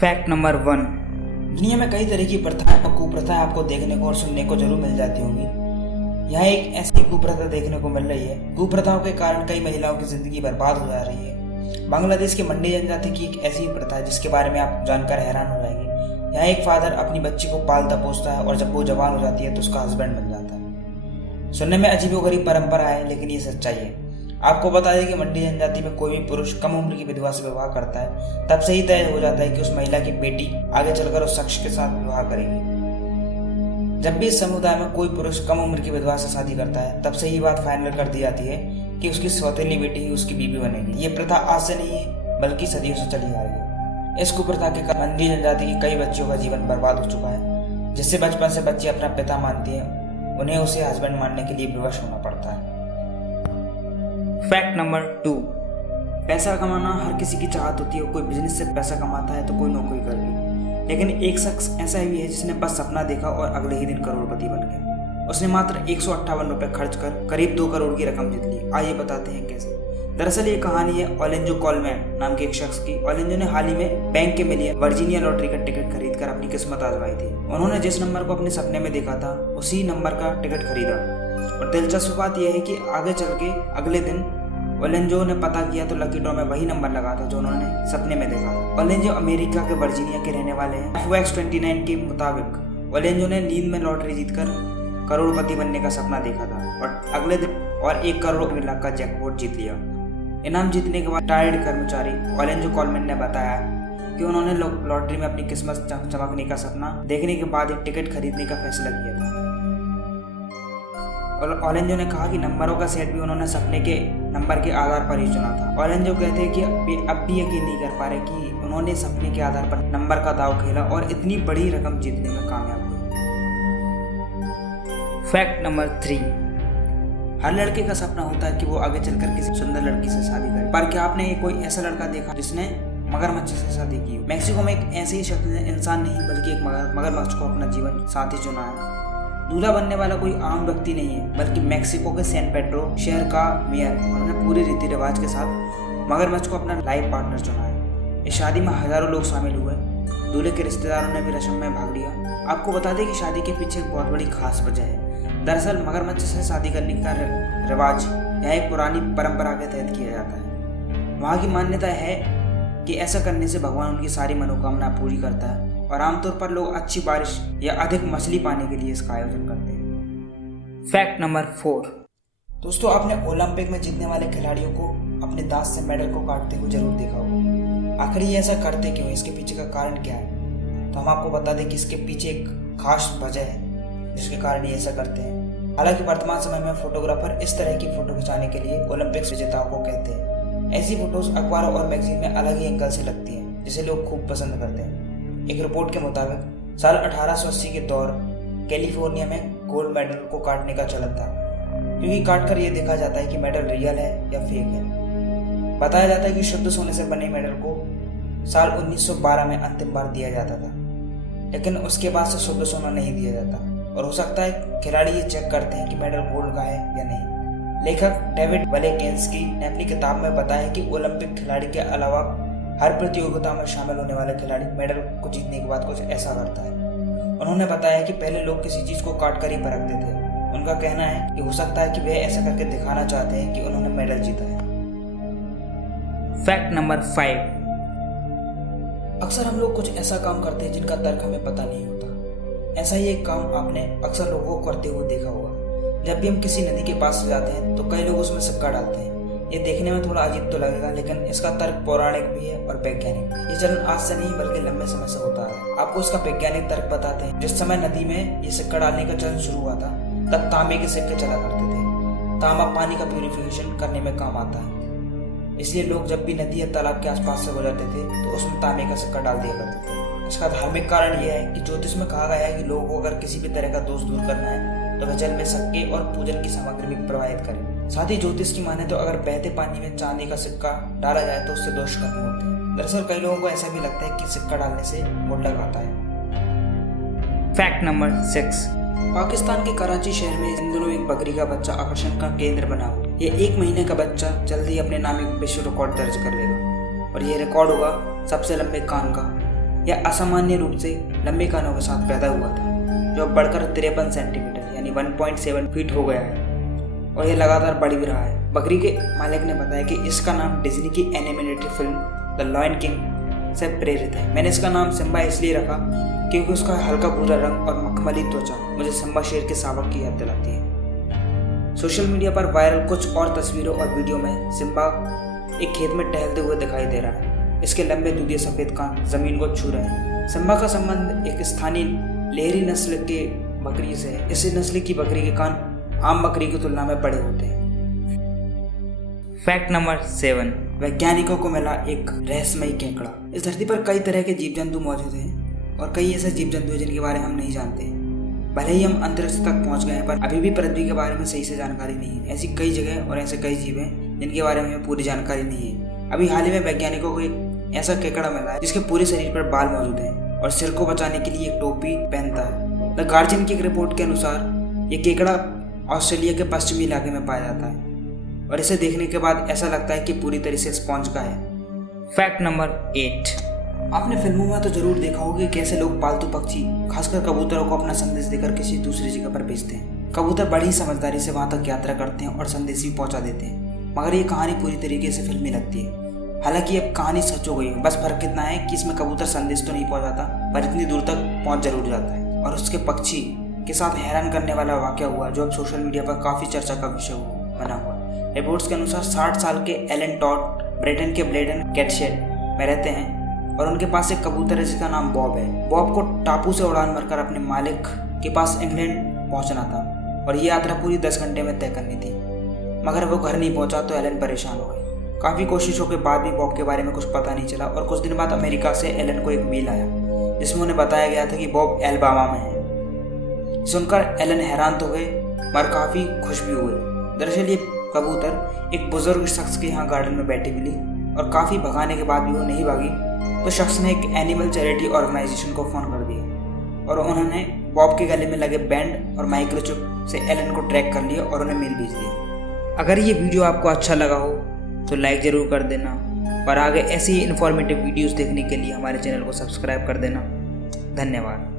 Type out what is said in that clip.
Fact number 1। दुनिया में कई तरह की प्रथाएं और कुप्रथाएं आपको देखने को और सुनने को जरूर मिल जाती होंगी। यहाँ एक ऐसी कुप्रथा देखने को मिल रही है। कुप्रथाओं के कारण कई महिलाओं की जिंदगी बर्बाद हो जा रही है। बांग्लादेश के मंडी जनजाति की एक ऐसी प्रथा है जिसके बारे में आप जानकर हैरान हो जाएंगे। यहाँ एक फादर अपनी बच्ची को पालता पोसता है और जब वो जवान हो जाती है तो उसका हस्बैंड बन जाता है। सुनने में अजीबोगरीब परंपरा है, लेकिन ये सच्चाई है। आपको बता दें कि मंडी जनजाति में कोई भी पुरुष कम उम्र की विधवा से विवाह करता है तब से ही तय हो जाता है कि उस महिला की बेटी आगे चलकर उस शख्स के साथ विवाह करेगी। जब भी इस समुदाय में कोई पुरुष कम उम्र की विधवा से शादी करता है तब से ही बात फाइनल कर दी जाती है कि उसकी सौतेली बेटी ही उसकी बीवी बनेगी। ये प्रथा आज से नहीं है बल्कि सदियों से चली आ रही है। इस कुप्रथा के कारण मंडी जनजाति की कई बच्चियों का जीवन बर्बाद हो चुका है, जिससे बचपन से बच्ची अपना पिता मानती है, उन्हें उसे हस्बैंड मानने के लिए विवश होना पड़ता है। Fact number 2। पैसा कमाना हर किसी की चाहत होती है। कोई बिजनेस से पैसा कमाता है तो कोई नौकरी कर ली, लेकिन एक शख्स ऐसा भी है जिसने बस सपना देखा और अगले ही दिन करोड़पति बन गया। उसने मात्र 158 रुपए खर्च कर करीब 2 करोड़ की रकम जीत ली। आइए बताते हैं कैसे। दरअसल ये कहानी है ओलेंजो कोलमैन नाम के एक शख्स की। ओलेंजो ने हाल ही में बैंक के मिलियन वर्जीनिया लॉटरी का टिकट खरीद कर अपनी किस्मत आजमाई थी। उन्होंने जिस नंबर को अपने सपने में देखा था उसी नंबर का टिकट खरीदा, और दिलचस्प बात यह है कि आगे चल के अगले दिन ओलेंजो ने पता किया तो लकी ड्रॉ में वही नंबर लगा था जो उन्होंने सपने में देखा था। ओलेंजो अमेरिका के वर्जीनिया के रहने वाले हैं। FOX29 के मुताबिक ओलेंजो ने नींद में लॉटरी जीतकर करोड़पति बनने का सपना देखा था और अगले दिन 1 करोड़ लाख का जैकपॉट जीत लिया। इनाम जीतने के बाद टायर्ड कर्मचारी ओलेंजो कोलमैन ने बताया कि उन्होंने लॉटरी में अपनी किस्मत चमकने का सपना देखने के बाद एक टिकट खरीदने का फैसला किया था। और ओलेंजो ने कहा कि नंबरों का सेट भी उन्होंने सपने के नंबर के आधार पर ही चुना था। ओलेंजो कहते हैं कि अब भी यकीन नहीं कर पा रहे कि उन्होंने सपने के आधार पर नंबर का दाव खेला और इतनी बड़ी रकम जीतने में कामयाब हुए। Fact number 3। हर लड़के का सपना होता है कि वो आगे चलकर किसी सुंदर लड़की से शादी करे, पर क्या आपने कोई ऐसा लड़का देखा जिसने मगरमच्छ से शादी की? मैक्सिको में एक ऐसे ही शख्स ने इंसान नहीं बल्कि एक मगरमच्छ को अपना जीवन साथी चुना है। दूल्हा बनने वाला कोई आम व्यक्ति नहीं है बल्कि मैक्सिको के सैन पेड्रो शहर का मेयर। उन्होंने पूरे रीति रिवाज के साथ मगरमच्छ को अपना लाइफ पार्टनर चुना है। इस शादी में हजारों लोग शामिल हुए। दूल्हे के रिश्तेदारों ने भी रस्म में भाग लिया। आपको बता दें कि शादी के पीछे एक बहुत बड़ी खास वजह है। दरअसल मगरमच्छ से शादी करने का रिवाज यहाँ एक पुरानी परंपरा के तहत किया जाता है। वहाँ की मान्यता है कि ऐसा करने से भगवान उनकी सारी मनोकामना पूरी करता है, और आमतौर पर लोग अच्छी बारिश या अधिक मछली पाने के लिए इसका आयोजन करते हैं। Fact number 4। दोस्तों, आपने ओलंपिक में जीतने वाले खिलाड़ियों को अपने दांत से मेडल को काटते हुए जरूर देखा होगा। आखिर ये ऐसा करते क्यों? इसके पीछे का कारण क्या है? तो हम आपको बता दें कि इसके पीछे एक खास वजह है जिसके कारण ये ऐसा करते हैं। हालांकि वर्तमान समय में फोटोग्राफर इस तरह की फोटो खिंचाने के लिए ओलंपिक्स विजेताओं को कहते हैं। ऐसी फोटोज अखबारों और मैगजीन में अलग ही एंगल से लगती हैं जिसे लोग खूब पसंद करते हैं। एक रिपोर्ट के मुताबिक साल 1880 के दौर कैलिफोर्निया में गोल्ड मेडल को काटने का चलन था, क्योंकि काटकर यह देखा जाता है कि मेडल रियल है या फेक है। बताया जाता है कि शुद्ध सोने से बने मेडल को साल 1912 में अंतिम बार दिया जाता था, लेकिन उसके बाद से शुद्ध सोना नहीं दिया जाता, और हो सकता है खिलाड़ी ये चेक करते हैं कि मेडल गोल्ड का है या नहीं। लेखक डेविड वलेकेंस्की ने अपनी किताब में बताया कि ओलंपिक खिलाड़ी के अलावा हर प्रतियोगिता में शामिल होने वाले खिलाड़ी मेडल को जीतने के बाद कुछ ऐसा करता है। उन्होंने बताया कि पहले लोग किसी चीज को काट कर ही परखते थे। उनका कहना है कि हो सकता है कि वे ऐसा करके दिखाना चाहते हैं कि उन्होंने मेडल जीता है। Fact number 5। अक्सर हम लोग कुछ ऐसा काम करते हैं जिनका तर्क हमें पता नहीं होता। ऐसा ही एक काम आपने अक्सर लोगों को करते हुए देखा होगा। जब भी हम किसी नदी के पास जाते हैं तो कई लोग उसमें सिक्का डालते हैं। ये देखने में थोड़ा अजीब तो लगेगा, लेकिन इसका तर्क पौराणिक भी है और वैज्ञानिक। ये चलन आज से नहीं बल्कि लंबे समय से होता है। आपको इसका वैज्ञानिक तर्क बताते हैं। जिस समय नदी में ये सिक्का डालने का चलन शुरू हुआ था तब तांबे के सिक्के चला करते थे। तांबा पानी का प्यूरिफिकेशन करने में काम आता है, इसलिए लोग जब भी नदी या तालाब के आसपास से गुजरते थे तो उसमें तांबे का सिक्का डाल दिया करते थे। इसका धार्मिक कारण यह है कि ज्योतिष में कहा गया है कि लोगों को अगर किसी भी तरह का दोष दूर करना है तो वह जल में सिक्के और पूजन की सामग्री भी प्रवाहित करें। साथ ही ज्योतिष की माने तो अगर बहते पानी में चांदी का सिक्का डाला जाए तो उससे दोष खत्म होते हैं। दरअसल कई लोगों को ऐसा भी लगता है कि सिक्का डालने से गुड लक आता है। Fact number 6। पाकिस्तान के कराची शहर में इन दिनों एक बकरी का बच्चा आकर्षण का केंद्र बना हुआ। ये 1 महीने का बच्चा जल्दी अपने नाम एक विश्व रिकॉर्ड दर्ज कर लेगा, और ये रिकॉर्ड होगा सबसे लंबे कान का। यह असामान्य रूप से लंबे कानों के साथ पैदा हुआ था, जो अब बढ़कर 53 सेंटीमीटर यानी 1.7 फीट हो गया है और यह लगातार बढ़ भी रहा है। बकरी के मालिक ने बताया कि इसका नाम डिज्नी की animated film the lion king से प्रेरित है। मैंने इसका नाम सिम्बा इसलिए रखा क्योंकि उसका हल्का भूरा रंग और मखमली त्वचा मुझे सिम्बा शेर के शावक की याद दिलाती है। सोशल मीडिया पर वायरल कुछ और तस्वीरों और वीडियो में सिम्बा एक खेत में टहलते हुए दिखाई दे रहा है। इसके लंबे दूधिया सफेद कान जमीन को छू रहे हैं। सिम्बा का संबंध एक स्थानीय लेहरी नस्ल के बकरी से है। इस नस्ल की बकरी के कान आम बकरी की तुलना में बड़े होते हैं। फैक्ट नंबर 7, वैज्ञानिकों को मिला एक रहस्यमयी केकड़ा। इस धरती पर कई तरह के जीव जंतु मौजूद हैं और कई ऐसे जीव जंतु हैं जिनके बारे में हम नहीं जानते। भले ही हम अंतरिक्ष तक पहुंच गए हैं, पर अभी भी पृथ्वी के बारे में सही से जानकारी नहीं है। ऐसी कई जगह और ऐसे कई जीव हैं जिनके बारे में हमें पूरी जानकारी नहीं है। अभी हाल ही में वैज्ञानिकों को एक ऐसा केकड़ा मिला है जिसके पूरे शरीर पर बाल मौजूद हैं और सिर को बचाने के लिए एक टोपी पहनता है। द गार्जियन की एक रिपोर्ट के अनुसार ये केकड़ा ऑस्ट्रेलिया के पश्चिमी इलाके में पाया जाता है और इसे देखने के बाद ऐसा लगता है कि पूरी तरह से स्पॉन्ज का है। फैक्ट नंबर 8, आपने फिल्मों में तो जरूर देखा होगा कि कैसे लोग पालतू पक्षी खासकर कबूतरों को अपना संदेश देकर किसी दूसरी जगह पर भेजते हैं। कबूतर बड़ी समझदारी से वहां तक यात्रा करते हैं और संदेश भी पहुंचा देते हैं, मगर ये कहानी पूरी तरीके से फिल्मी लगती है। हालांकि अब कहानी सच हो गई है, बस फर्क इतना है कि इसमें कबूतर संदेश तो नहीं पहुंचाता, पर इतनी दूर तक पहुंच जरूर जाता है। और उसके पक्षी के साथ हैरान करने वाला वाकया हुआ जो अब सोशल मीडिया पर काफी चर्चा का विषय बना हुआ। रिपोर्ट्स के अनुसार 60 साल के एलन टॉड ब्रिटेन के ब्लेडन कैटशेड में रहते हैं और उनके पास एक कबूतर है जिसका नाम बॉब है। बॉब को टापू से उड़ान भरकर अपने मालिक के पास इंग्लैंड पहुंचना था और ये यात्रा पूरी 10 घंटे में तय करनी थी, मगर वो घर नहीं पहुंचा तो एलन परेशान हो गए। काफ़ी कोशिशों के बाद भी बॉब के बारे में कुछ पता नहीं चला और कुछ दिन बाद अमेरिका से एलन को एक मेल आया जिसमें उन्हें बताया गया था कि बॉब एलबामा में है। सुनकर एलन हैरान तो हुए मगर काफ़ी खुश भी हुए। दरअसल ये कबूतर एक बुजुर्ग शख्स के यहाँ गार्डन में बैठी मिली और काफ़ी भगाने के बाद भी वो नहीं भागी तो शख्स ने एक एनिमल चैरिटी ऑर्गेनाइजेशन को फ़ोन कर दिया और उन्होंने बॉब के गले में लगे बैंड और माइक्रोचिप से एलन को ट्रैक कर लिया और उन्हें मेल भेज दिया। अगर ये वीडियो आपको अच्छा लगा हो तो लाइक ज़रूर कर देना और आगे ऐसी ही इन्फॉर्मेटिव वीडियोस देखने के लिए हमारे चैनल को सब्सक्राइब कर देना। धन्यवाद।